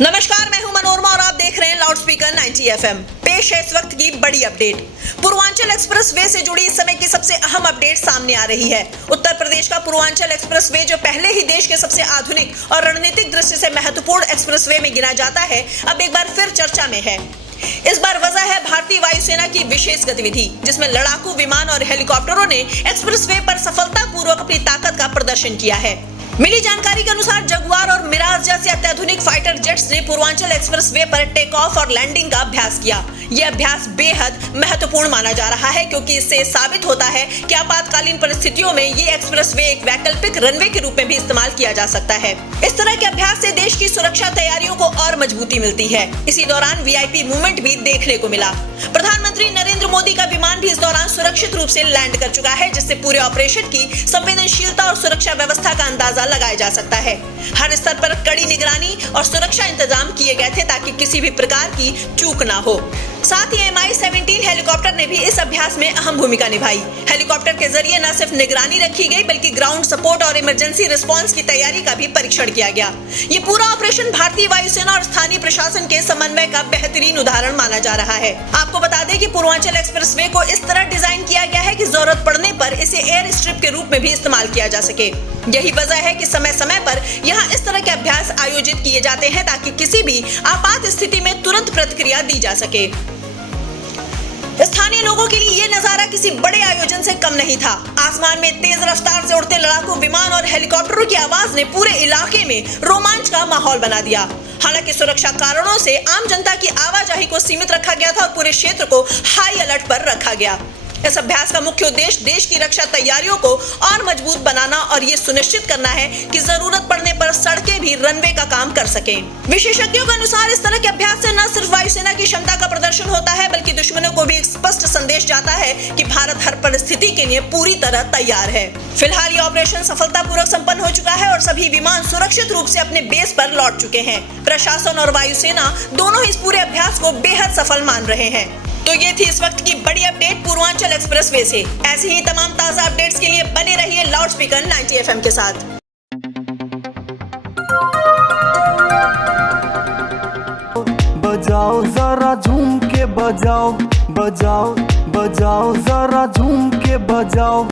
नमस्कार, मैं हूं मनोरमा और आप देख रहे हैं लाउड स्पीकर 90 FM। पेश है इस वक्त की बड़ी अपडेट। पूर्वांचल एक्सप्रेसवे से जुड़ी इस समय की सबसे अहम अपडेट सामने आ रही है। उत्तर प्रदेश का पूर्वांचल एक्सप्रेसवे, जो पहले ही देश के सबसे आधुनिक और रणनीतिक दृष्टि से महत्वपूर्ण एक्सप्रेसवे में गिना जाता है, अब एक बार फिर चर्चा में है। इस बार वजह है भारतीय वायुसेना की विशेष गतिविधि, जिसमें लड़ाकू विमान और हेलीकॉप्टरों ने एक्सप्रेसवे पर सफलतापूर्वक अपनी ताकत का प्रदर्शन किया है। मिली जानकारी के अनुसार जगुआर और मिराज जैसे अत्याधुनिक फाइटर जेट्स ने पूर्वांचल एक्सप्रेसवे पर टेक ऑफ और लैंडिंग का अभ्यास किया। यह अभ्यास बेहद महत्वपूर्ण माना जा रहा है, क्योंकि इससे साबित होता है कि आपातकालीन परिस्थितियों में ये एक्सप्रेसवे एक वैकल्पिक रनवे के रूप में भी इस्तेमाल किया जा सकता है। इस तरह के अभ्यास से देश की सुरक्षा तैयारियों को और मजबूती मिलती है। इसी दौरान वीआईपी मूवमेंट भी देखने को मिला। प्रधानमंत्री नरेंद्र मोदी का विमान भी इस दौरान सुरक्षित रूप से लैंड कर चुका है, जिससे पूरे ऑपरेशन की संवेदनशीलता और सुरक्षा व्यवस्था का अंदाजा लगाया जा सकता है। हर स्तर पर कड़ी निगरानी और सुरक्षा इंतजाम किए गए थे ताकि किसी भी प्रकार की चूक ना हो। साथ ही Mi-17 हेलीकॉप्टर ने भी इस अभ्यास में अहम भूमिका निभाई। हेलीकॉप्टर के जरिए न सिर्फ निगरानी रखी गई, बल्कि ग्राउंड सपोर्ट और इमरजेंसी रिस्पांस की तैयारी का भी परीक्षण किया गया। ये पूरा ऑपरेशन भारतीय वायुसेना और स्थानीय प्रशासन के समन्वय का बेहतरीन उदाहरण माना जा रहा है। आपको बता दें कि पूर्वांचल एक्सप्रेसवे को इस तरह डिजाइन किया गया है कि जरूरत पड़ने पर इसे एयर स्ट्रिप के रूप में भी इस्तेमाल किया जा सके। यही वजह है कि समय समय पर यहाँ इस तरह के अभ्यास आयोजित किए जाते हैं, ताकि किसी भी आपात स्थिति में तुरंत प्रतिक्रिया दी जा सके। स्थानीय लोगों के लिए ये नजारा किसी बड़े आयोजन से कम नहीं था। आसमान में तेज रफ्तार से उड़ते लड़ाकू विमान और हेलीकॉप्टरों की आवाज ने पूरे इलाके में रोमांच का माहौल बना दिया। हालांकि सुरक्षा कारणों से आम जनता की आवाजाही को सीमित रखा गया था और पूरे क्षेत्र को हाई अलर्ट पर रखा गया। इस अभ्यास का मुख्य उद्देश्य देश की रक्षा तैयारियों को और मजबूत बनाना और ये सुनिश्चित करना है कि जरूरत पड़ने पर सड़कें भी रनवे का काम कर सकें। विशेषज्ञों के अनुसार इस तरह के अभ्यास से न सिर्फ वायुसेना की क्षमता का प्रदर्शन होता है, बल्कि दुश्मनों को भी एक स्पष्ट संदेश जाता है कि भारत हर परिस्थिति के लिए पूरी तरह तैयार है। फिलहाल ये ऑपरेशन सफलतापूर्वक संपन्न हो चुका है और सभी विमान सुरक्षित रूप से अपने बेस पर लौट चुके हैं। प्रशासन और वायुसेना दोनों इस पूरे अभ्यास को बेहद सफल मान रहे हैं। तो ये थी इस वक्त की बड़ी अपडेट पूर्वांचल एक्सप्रेसवे से। ऐसे ही तमाम ताजा अपडेट्स के लिए बने रहिए लाउड स्पीकर 90 FM के साथ। बजाओ जरा झूम के बजाओ, बजाओ बजाओ जरा झूम के बजाओ।